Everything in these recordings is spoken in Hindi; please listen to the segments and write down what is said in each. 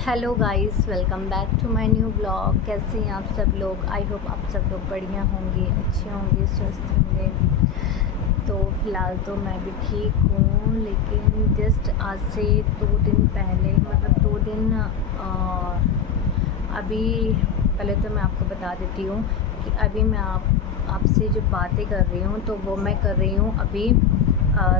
Hello guys, welcome back to my new blog. कैसे हैं आप सब लोग? आई होप आप सब लोग बढ़िया होंगे, अच्छे होंगे, स्वस्थ होंगे। तो फ़िलहाल तो मैं भी ठीक हूँ, लेकिन जस्ट आज से 2 दिन पहले मतलब 2 दिन अभी पहले तो मैं आपको बता देती हूँ कि अभी मैं आपसे जो बातें कर रही हूँ तो वो मैं कर रही हूँ अभी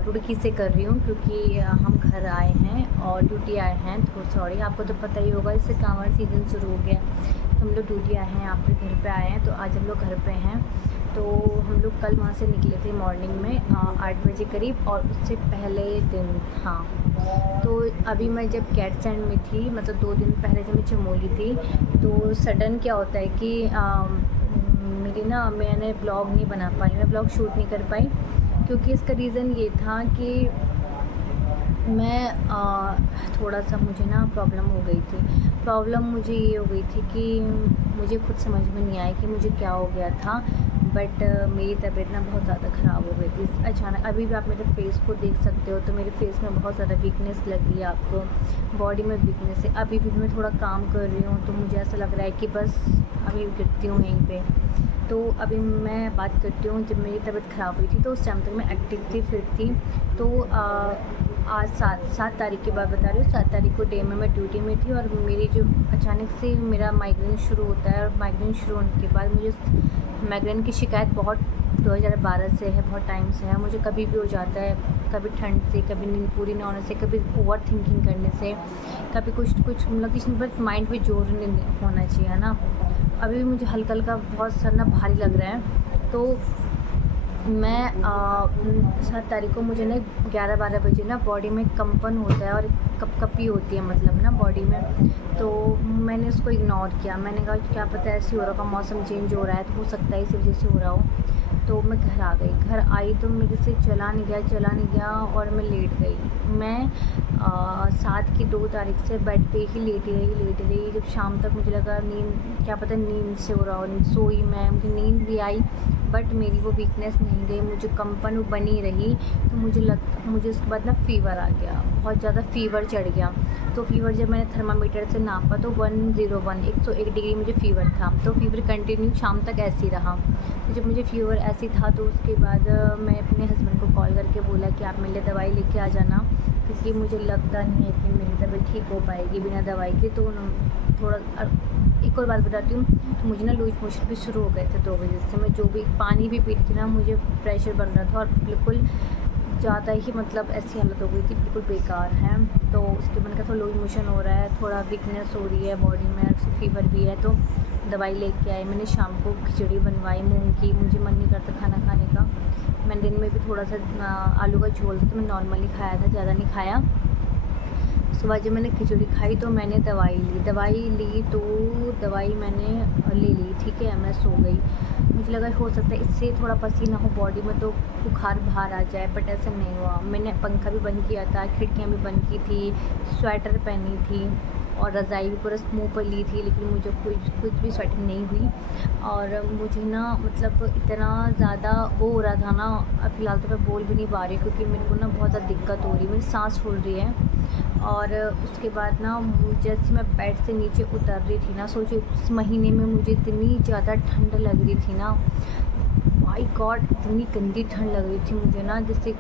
रुड़की से कर रही हूँ, क्योंकि हम घर आए हैं और ड्यूटी आए हैं। तो सॉरी, आपको तो पता ही होगा, इससे कांवड़ सीज़न शुरू हो गया तो हम लोग ड्यूटी आए हैं, आप भी घर पे आए हैं। तो आज हम लोग घर पे हैं। तो हम लोग कल वहाँ से निकले थे मॉर्निंग में 8 बजे करीब, और उससे पहले दिन हाँ। तो अभी मैं जब कैटसैंड में थी, मतलब 2 दिन पहले जब मैं चमोली थी, तो सडन क्या होता है कि मैंने ब्लॉग नहीं बना पाई, मैं ब्लॉग शूट नहीं कर पाई, क्योंकि इसका रीज़न ये था कि मैं थोड़ा सा मुझे ना प्रॉब्लम हो गई थी। प्रॉब्लम मुझे ये हो गई थी कि मुझे खुद समझ में नहीं आया कि मुझे क्या हो गया था। बट मेरी तबीयत ना बहुत ज़्यादा ख़राब हो गई थी अचानक। अभी भी आप मेरे फेस को देख सकते हो, तो मेरे फेस में बहुत ज़्यादा वीकनेस लग रही है, आपको बॉडी में वीकनेस है। अभी भी मैं थोड़ा काम कर रही हूँ तो मुझे ऐसा लग रहा है कि बस अभी गिरती हूँ यहीं पे। तो अभी मैं बात करती हूँ, जब मेरी तबीयत ख़राब हुई थी तो उस टाइम तक मैं एक्टिव थी, फिट थी। तो आज 7 तारीख की बात बता रही हूँ। 7 तारीख को डे में मैं ड्यूटी में थी, और मेरी जो अचानक से मेरा माइग्रेन शुरू होता है, और माइग्रेन शुरू होने के बाद मुझे माइग्रेन की शिकायत बहुत 2012 से है, बहुत टाइम से है। मुझे कभी भी हो जाता है, कभी ठंड से, कभी नींद पूरी ना होने से, कभी ओवर थिंकिंग करने से, कभी कुछ मतलब किसी पर माइंड पे जोर नहीं होना चाहिए, है ना। अभी भी मुझे हल्का हल्का बहुत सर ना भारी लग रहा है। तो मैं 7 तारीख को मुझे ना 11-12 बजे ना बॉडी में कंपन होता है, और कपकपी होती है मतलब ना बॉडी में। तो मैंने उसको इग्नोर किया। मैंने कहा क्या पता ऐसे हो रहा होगा, मौसम चेंज हो रहा है तो हो सकता है इसी वजह से हो रहा हो। तो मैं घर आ गई। घर आई तो मेरे से चला नहीं गया, और मैं लेट गई। मैं 7 की 2 तारीख से बेड पे ही लेटी रही। जब शाम तक मुझे लगा नींद, क्या पता नींद से हो रहा हो, सोई मैं, मुझे नींद भी आई, बट मेरी वो वीकनेस नहीं गई, मुझे कंपन वो बनी रही। तो मुझे उसके बाद ना फ़ीवर आ गया, बहुत ज़्यादा फ़ीवर चढ़ गया। तो फ़ीवर जब मैंने थर्मामीटर से नापा तो 101 डिग्री मुझे फ़ीवर था। तो फ़ीवर कंटिन्यू शाम तक ऐसे ही रहा। तो जब मुझे फ़ीवर ऐसे था तो उसके बाद मैं अपने हस्बैंड को कॉल करके बोला कि आप मेरे लिए दवाई लेके आ जाना, क्योंकि मुझे लगता नहीं है कि मेरी तबीयत ठीक हो पाएगी बिना दवाई के। तो थोड़ा एक और बात बताती हूँ, तो मुझे ना लूज मोशन भी शुरू हो गए थे 2 बजे से। मैं जो भी पानी भी पीती थी ना, मुझे प्रेशर बन रहा था, और बिल्कुल ज़्यादा ही मतलब ऐसी हालत हो गई थी, बिल्कुल बेकार है। तो उसके मैंने कहा थोड़ा लूज मोशन हो रहा है, थोड़ा वीकनेस हो रही है बॉडी में, फीवर भी है। तो दवाई लेके आई। मैंने शाम को खिचड़ी बनवाई मूंग की, मुझे मन नहीं करता खाना खाने का। मैंने दिन में भी थोड़ा सा आलू का झोल था तो मैं नॉर्मली खाया था, ज़्यादा नहीं खाया। सुबह जब मैंने खिचड़ी खाई तो मैंने दवाई ली तो दवाई मैंने ले ली, ठीक है। मैं सो गई। मुझे लगा हो सकता है इससे थोड़ा पसीना हो बॉडी में तो बुखार बाहर आ जाए, बट ऐसा नहीं हुआ। मैंने पंखा भी बंद किया था, खिड़कियाँ भी बंद की थी, स्वेटर पहनी थी, और रज़ाई भी पूरा मुँह पर ली थी, लेकिन मुझे कुछ भी स्वेटिंग नहीं हुई। और मुझे ना मतलब इतना ज़्यादा वो हो रहा था ना, फ़िलहाल तो मैं बोल भी नहीं पा रही, क्योंकि मेरे को ना बहुत ज़्यादा दिक्कत हो रही है, मेरी सांस फूल रही है। और उसके बाद ना जैसे मैं बेड से नीचे उतर रही थी ना, सोचिए उस महीने में मुझे इतनी ज़्यादा ठंड लग रही थी ना, माय गॉड, इतनी गंदी ठंड लग रही थी मुझे ना, जैसे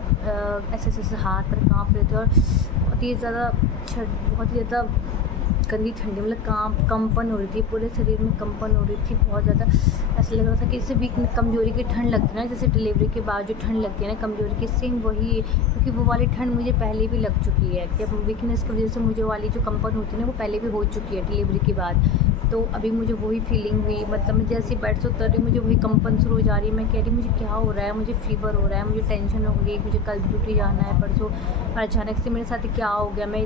ऐसे हाथ पर काँप रहे थे, और बहुत ही ज़्यादा गंदी ठंडी, मतलब कंपन हो रही थी, पूरे शरीर में कंपन हो रही थी बहुत ज़्यादा। ऐसा लग रहा था कि इससे भी कमज़ोरी की ठंड लगती है ना, जैसे डिलीवरी के बाद जो ठंड लगती है ना कमज़ोरी की, सेम वही है। क्योंकि वो वाली ठंड मुझे पहले भी लग चुकी है, कि वीकनेस की वजह से मुझे वाली जो कंपन होती है ना, वो पहले भी हो चुकी है डिलीवरी के बाद। तो अभी मुझे वही फीलिंग हुई, मतलब मैं जैसे बेड से उतर रही मुझे वही कंपन शुरू हो जा रही है। मैं कह रही मुझे क्या हो रहा है, मुझे फ़ीवर हो रहा है, मुझे टेंशन हो गई, मुझे कल ड्यूटी जाना है परसों, और अचानक से मेरे साथ क्या हो गया। मैं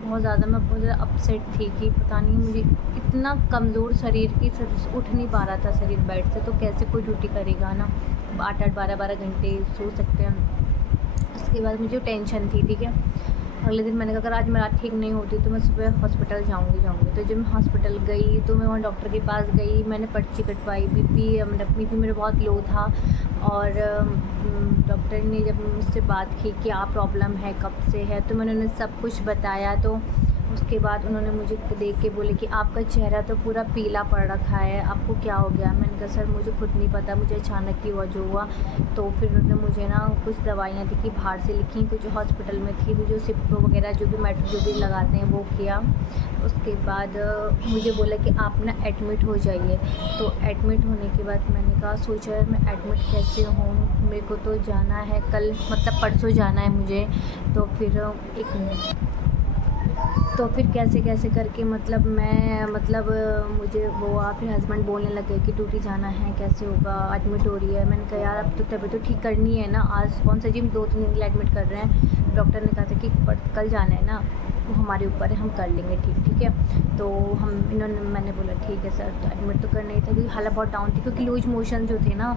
बहुत ज़्यादा अपसेट थी कि पता नहीं, मुझे इतना कमज़ोर शरीर की उठ नहीं पा रहा था शरीर बेड से, तो कैसे कोई ड्यूटी करेगा ना। 8-8 12-12 घंटे सो सकते हैं। उसके बाद मुझे टेंशन थी, ठीक है। अगले दिन मैंने कहा अगर आज मैं रात ठीक नहीं होती तो मैं सुबह हॉस्पिटल जाऊंगी। तो जब मैं हॉस्पिटल गई तो मैं वहाँ डॉक्टर के पास गई, मैंने पर्ची कटवाई। बीपी मेरा बहुत लो था, और डॉक्टर ने जब मुझसे बात की कि क्या प्रॉब्लम है, कब से है, तो मैंने उन्हें सब कुछ बताया। तो उसके बाद उन्होंने मुझे देख के बोले कि आपका चेहरा तो पूरा पीला पड़ रखा है, आपको क्या हो गया? मैंने कहा सर मुझे खुद नहीं पता, मुझे अचानक ही हुआ जो हुआ। तो फिर उन्होंने मुझे ना कुछ दवाइयाँ दी कि बाहर से लिखी, कुछ हॉस्पिटल में थी, जो सिप्रो वगैरह जो भी मेट्रो जो भी लगाते हैं वो किया। उसके बाद मुझे बोला कि आप ना एडमिट हो जाइए। तो एडमिट होने के बाद मैंने कहा सोचा यार मैं एडमिट कैसे हूँ, मेरे को तो जाना है कल, मतलब परसों जाना है मुझे। तो फिर एक मिनट, तो फिर कैसे कैसे करके मतलब मैं मतलब मुझे वो फिर हस्बैंड बोलने लगे कि ड्यूटी जाना है, कैसे होगा, एडमिट हो रही है। मैंने कहा यार अब तो तबीयत तो ठीक करनी है ना, आज कौन सा जिम 2-3 दिन के लिए एडमिट कर रहे हैं। डॉक्टर ने कहा था कि कल जाना है ना, वो हमारे ऊपर है, हम कर लेंगे ठीक है। तो मैंने बोला ठीक है सर। तो एडमिट तो करना ही था क्योंकि हालत बहुत डाउन थी, क्योंकि लूज मोशन जो थे ना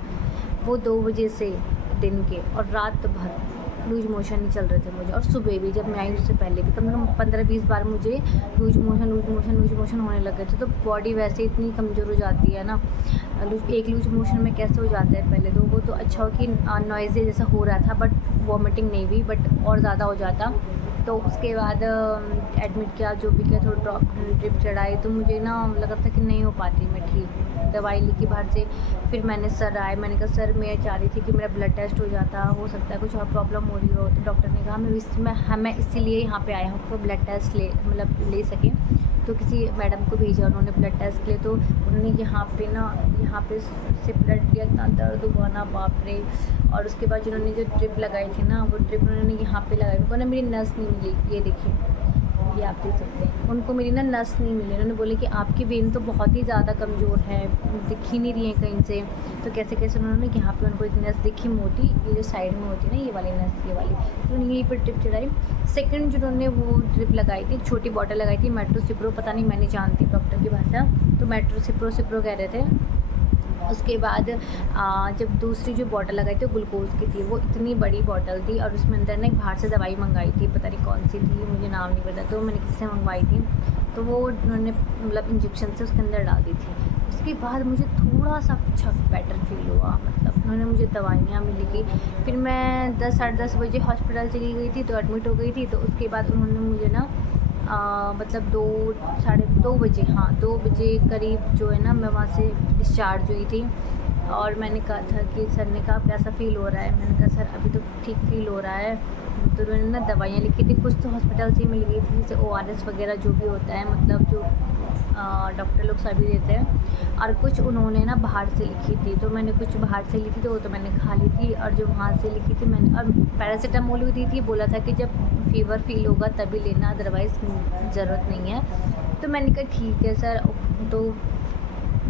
वो 2 बजे से दिन के और रात भर लूज मोशन ही चल रहे थे मुझे, और सुबह भी जब मैं आई उससे पहले भी कम से कम 15-20 बार मुझे लूज मोशन होने लगे थे। तो बॉडी वैसे इतनी कमज़ोर हो जाती है ना, एक लूज मोशन में कैसे हो जाता है पहले तो वो तो अच्छा हो कि नॉइज़ी जैसा हो रहा था, बट वॉमिटिंग नहीं हुई, बट और ज़्यादा हो जाता। तो उसके बाद एडमिट किया, जो भी किया, थोड़ा ड्रिप चढ़ाई, तो मुझे ना लगा था कि नहीं हो पाती मैं ठीक। दवाई लिखी बाहर से। फिर मैंने सर आए, मैंने कहा सर मैं चाह रही थी कि मेरा ब्लड टेस्ट हो जाता, हो सकता है कुछ और प्रॉब्लम हो रही हो। तो डॉक्टर ने कहा मैं इसीलिए यहाँ पे आया हूँ तो ब्लड टेस्ट ले सकें। तो किसी मैडम को भेजा उन्होंने ब्लड टेस्ट के लिए। तो उन्होंने यहाँ पे से ब्लड लिया, इतना दर्द हुआ ना बाप रे। और उसके बाद जिन्होंने जो ड्रिप लगाई थी ना, वो ड्रिप उन्होंने यहाँ पे लगाई, उनको ना मेरी नस नहीं मिली। ये देखिए, ये आप देख सकते हैं, उनको मेरी ना नस नहीं मिली। उन्होंने बोले कि आपकी वेन तो बहुत ही ज़्यादा कमज़ोर है, दिख ही नहीं रही है कहीं से। तो कैसे कैसे उन्होंने यहाँ पे उनको एक नस दिखी मोटी, ये जो साइड में होती है ना ये वाली नस, ये वाली, तो उन्होंने यहीं पर ड्रिप चढ़ाई। सेकंड जिन्होंने वो ड्रिप लगाई थी, छोटी बॉटल लगाई थी, मेट्रो सिप्रो, पता नहीं, मैं नहीं जानती डॉक्टर की भाषा, तो मेट्रो सिप्रो कह रहे थे। उसके बाद जब दूसरी जो बॉटल लगाई थी वो ग्लूकोज़ की थी, वो इतनी बड़ी बॉटल थी, और उसमें अंदर ना एक बाहर से दवाई मंगाई थी, पता नहीं कौन सी थी, मुझे नाम नहीं पता, तो मैंने किससे मंगवाई थी। तो वो उन्होंने मतलब इंजेक्शन से उसके अंदर डाल दी थी। उसके बाद मुझे थोड़ा सा अच्छा बेटर फील हुआ, मतलब उन्होंने मुझे दवाइयाँ मिली की। फिर मैं 10 साढ़े 10 बजे हॉस्पिटल चली गई थी, तो एडमिट हो गई थी। तो उसके बाद उन्होंने मुझे ना मतलब 2 बजे, हाँ 2 बजे करीब जो है ना मैं वहाँ से डिस्चार्ज हुई थी। और मैंने कहा था कि सर ने कहा कैसा फ़ील हो रहा है, मैंने कहा सर अभी तो ठीक फ़ील हो रहा है। तो उन्होंने ना दवाइयाँ लिखी थी, कुछ तो हॉस्पिटल से ही मिल गई थी, जैसे ORS वगैरह जो भी होता है, मतलब जो डॉक्टर लोग सभी देते हैं। और कुछ उन्होंने ना बाहर से लिखी थी, तो मैंने कुछ बाहर से लिखी थी, वो तो मैंने खा ली थी। और जो वहाँ से लिखी थी मैंने, और पैरासीटामोल भी दी थी, बोला था कि जब फीवर फील होगा तभी लेना, अदरवाइज़ ज़रूरत नहीं है। तो मैंने कहा ठीक है सर। तो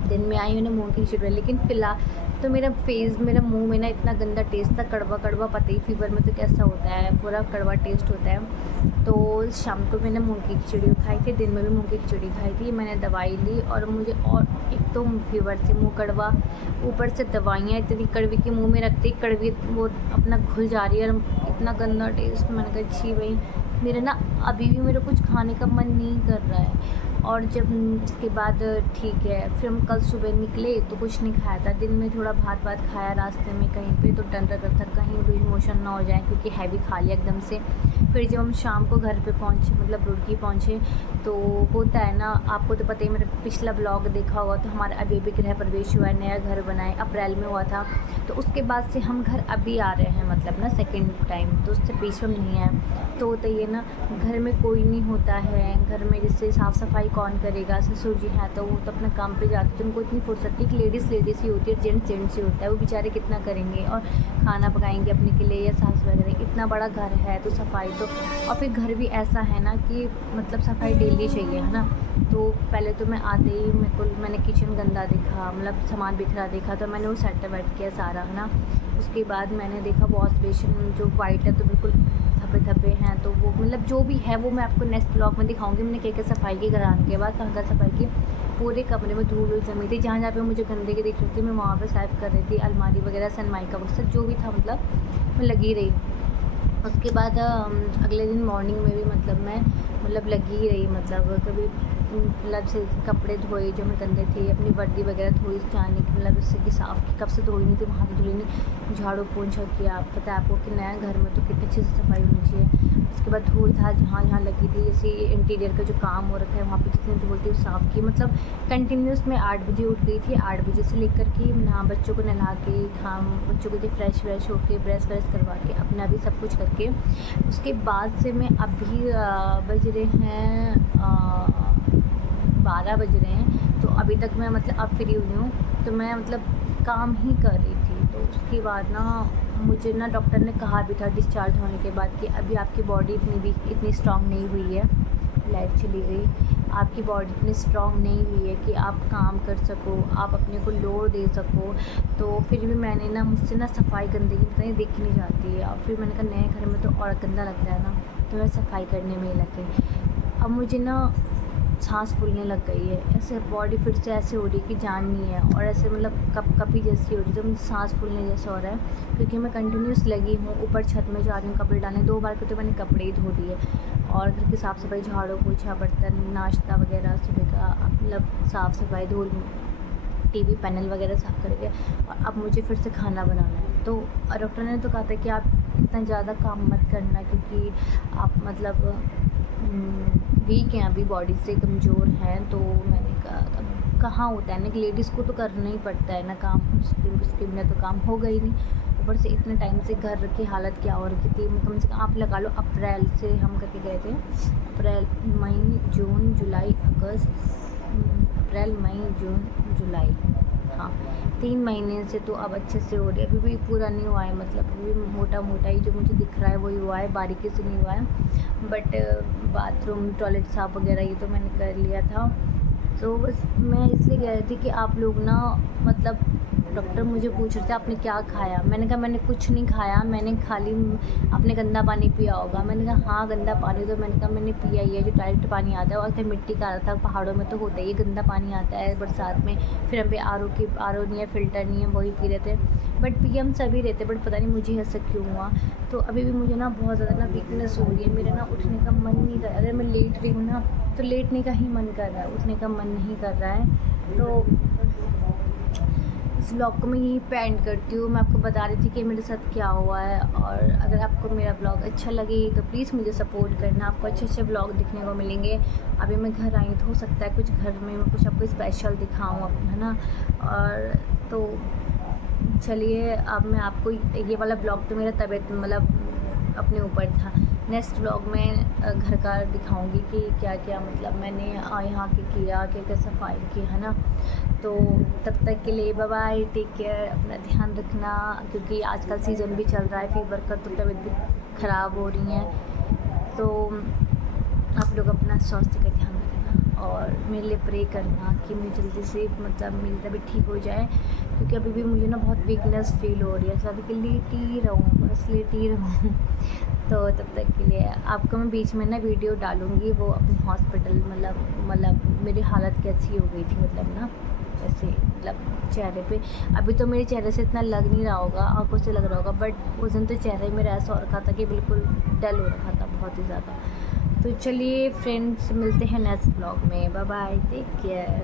दिन में आई, मैंने मुँह की खिचड़ी, लेकिन फ़िलहाल तो मेरा मुँह में ना इतना गंदा टेस्ट था, कड़वा कड़वा, पता ही फीवर में तो कैसा होता है, पूरा कड़वा टेस्ट होता है। तो शाम को मैंने मूँग की खिचड़ी खाई थी, दिन में भी मूँग की खिचड़ी खाई थी, मैंने दवाई ली, और मुझे और एक तो फीवर से मुँह कड़वा, ऊपर से दवाइयाँ इतनी कड़वी कि मुँह में रखते ही कड़वी वो अपना घुल जा रही है, और इतना गंदा टेस्ट। मैंने कहा छी भाई, मेरे ना अभी भी मेरा कुछ खाने का मन नहीं कर रहा है। और जब उसके बाद ठीक है, फिर हम कल सुबह निकले तो कुछ नहीं खाया था, दिन में थोड़ा भात खाया रास्ते में कहीं पे, तो डर लग रहा था कहीं लूज मोशन ना हो जाए, क्योंकि हैवी खा लिया एकदम से। फिर जब हम शाम को घर पे पहुँचे, मतलब रुड़की पहुँचे, तो होता है ना, आपको तो पता ही, मेरा पिछला ब्लॉग देखा होगा, तो हमारा अभी अभी गृह प्रवेश हुआ है, नया घर बना है, अप्रैल में हुआ था। तो उसके बाद से हम घर अभी आ रहे हैं, मतलब ना सेकेंड टाइम, तो उससे बीच में नहीं आए। तो होता ही है ना, घर में कोई नहीं होता है, घर में जैसे साफ़ सफाई कौन करेगा, ससुर जी हैं तो वो तो अपने काम पे जाते, तो उनको इतनी फुर्सत नहीं कि लेडीज़ ही होती है, जेंट्स ही होता है, वो बेचारे कितना करेंगे, और खाना पकाएंगे अपने के लिए या सास वगैरह, इतना बड़ा घर है तो सफाई तो, और फिर घर भी ऐसा है ना कि मतलब सफाई डेली चाहिए, है ना। तो पहले तो मैं आते ही मैंने किचन गंदा देखा, मतलब सामान बिखरा देखा, तो मैंने वो सेट वेट किया सारा, है ना। उसके बाद मैंने देखा वॉश बेसिन जो वाइट है तो बिल्कुल धब्बे धब्बे हैं, तो वो मतलब जो भी है वो मैं आपको नेक्स्ट ब्लॉग में दिखाऊंगी, मैंने क्या क्या सफाई की घर आने के बाद, कहाँ सफाई की। पूरे कमरे में धूल जमी थी, जहाँ जहाँ पे मुझे गंदगी दिख रही थी मैं वहाँ पे साफ़ कर रही थी, अलमारी वगैरह, सनमाइका वगैरह जो भी था, मतलब मैं लगी रही। उसके बाद अगले दिन मॉर्निंग में भी मतलब मैं लगी ही रही, मतलब कभी मतलब से कपड़े धोए जो मैं गंदे थे, अपनी वर्दी वगैरह धोई जाने की, मतलब इससे कि साफ़ की, कब से धोई नहीं थी, वहाँ से धुली नहीं, झाड़ू पोंछा किया। पता है आपको कि नया घर में तो कितनी अच्छी से सफाई होनी चाहिए। उसके बाद धूल था जहाँ जहाँ लगी थी, जैसे इंटीरियर का जो काम हो रखा है वहाँ पे जितनी धूल थी वो साफ़ की। मतलब कंटिन्यूस मैं 8 बजे उठ गई थी, 8 बजे से लेकर के ना बच्चों को नहला के बच्चों को फ्रेश व्रेश होके ब्रश व्रश करवा के अपना भी सब कुछ करके उसके बाद से मैं अभी बज रहे हैं 12 बज रहे हैं, तो अभी तक मैं मतलब अब फ्री हुई हूँ, तो मैं मतलब काम ही कर रही थी। तो उसके बाद ना मुझे ना डॉक्टर ने कहा भी था डिस्चार्ज होने के बाद कि अभी आपकी बॉडी इतनी स्ट्रांग नहीं हुई है, लाइट चली गई, आपकी बॉडी इतनी स्ट्रांग नहीं हुई है कि आप काम कर सको, आप अपने को लोड दे सको। तो फिर भी मैंने ना मुझसे ना सफाई गंदगी पता नहीं दिख नहीं जाती है, और फिर मैंने कहा नए घर में तो और गंदा लगता है ना, तो मैं सफाई करने में लग गई। अब मुझे ना सांस फूलने लग गई है, ऐसे बॉडी फिर से ऐसे हो रही है कि जान नहीं है, और ऐसे मतलब कपकपी जैसी हो रही है, तो मुझे सांस फूलने जैसा हो रहा है क्योंकि मैं कंटिन्यूस लगी हूँ। ऊपर छत में जा रही हूँ कपड़े डालने, 2 बार के तो मैंने कपड़े ही धो दिए, और घर की साफ़ सफाई, झाड़ू पोछा, बर्तन, नाश्ता वगैरह सुबह का मतलब साफ़ सफाई, धूल, टीवी पैनल वगैरह साफ़ करके, और अब मुझे फिर से खाना बनाना है। तो डॉक्टर ने तो कहा था कि आप इतना ज़्यादा काम मत करना क्योंकि आप मतलब वीक हैं, अभी बॉडी से कमज़ोर हैं। तो मैंने कहा अब कहाँ होता है ना कि लेडीज़ को तो करना ही पड़ता है ना काम, उसके बिना तो काम होगा ही नहीं। ऊपर से इतने टाइम से घर की हालत क्या हो रखी थी, कम से कम आप लगा लो अप्रैल से हम करके गए थे, अप्रैल मई जून जुलाई अगस्त, अप्रैल मई जून जुलाई, हाँ 3 महीने से तो अब अच्छे से हो रही है। अभी भी पूरा नहीं हुआ है, मतलब अभी मोटा मोटा ही जो मुझे दिख रहा है वही हुआ है, बारीकी से नहीं हुआ है। बट बाथरूम टॉयलेट साफ़ वगैरह ये तो मैंने कर लिया था। तो बस मैं इसलिए कह रही थी कि आप लोग ना मतलब डॉक्टर मुझे पूछ रहे थे आपने क्या खाया, मैंने कहा मैंने कुछ नहीं खाया, मैंने खाली आपने गंदा पानी पिया होगा। मैंने कहा हाँ गंदा पानी तो मैंने कहा मैंने पिया ही है, जो डायरेक्ट पानी आता है, और फिर मिट्टी का आता था, पहाड़ों में तो होता ही गंदा पानी आता है बरसात में। फिर हम पे आर ओ नहीं है, फ़िल्टर नहीं है, वही पी रहे थे, बट पी हम सभी रहते, बट पता नहीं मुझे ऐसा क्यों हुआ। तो अभी भी मुझे ना बहुत ज़्यादा ना वीकनेस हो रही है, मेरा ना उठने का मन नहीं कर रहा, अगर मैं लेट रही हूँ ना तो लेटने का ही मन कर रहा है, उठने का मन नहीं कर रहा है। तो इस ब्लॉग को मैं यहीं पे एंड करती हूँ। मैं आपको बता रही थी कि मेरे साथ क्या हुआ है, और अगर आपको मेरा ब्लॉग अच्छा लगे तो प्लीज़ मुझे सपोर्ट करना, आपको अच्छे अच्छे ब्लॉग दिखने को मिलेंगे। अभी मैं घर आई तो हो सकता है कुछ घर में मैं कुछ आपको स्पेशल दिखाऊँ अपना, है ना। और तो चलिए अब मैं आपको ये वाला ब्लॉग तो मेरा तबीयत मतलब अपने ऊपर था, नेक्स्ट ब्लॉग में घर का दिखाऊंगी कि क्या क्या मतलब मैंने यहाँ के किया, क्या क्या सफाई की, है ना। तो तब तक के लिए बाय बाय, टेक केयर, अपना ध्यान रखना, क्योंकि आजकल सीज़न भी चल रहा है फीवर का, तो तबीयत भी ख़राब हो रही है। तो आप लोग अपना स्वास्थ्य का ध्यान रखना और मेरे लिए प्रे करना कि मैं जल्दी से मतलब मेरी तबीयत ठीक हो जाए, क्योंकि अभी भी मुझे ना बहुत वीकनेस फील हो रही है, अभी कि लेटी ही रहूँ, बस लेटी ही रहूँ। तो तब तक के लिए आपको मैं बीच में ना वीडियो डालूँगी, वो अपने हॉस्पिटल मतलब मेरी हालत कैसी हो गई थी, मतलब ना ऐसे मतलब चेहरे पे, अभी तो मेरे चेहरे से इतना लग नहीं रहा होगा, आंखों से लग रहा होगा, बट उस दिन तो चेहरे मेरा ऐसा हो रखा था कि बिल्कुल डल हो रखा था बहुत ही ज़्यादा। तो चलिए फ्रेंड्स, मिलते हैं नेक्स्ट ब्लॉग में, बाय बाय, टेक केयर।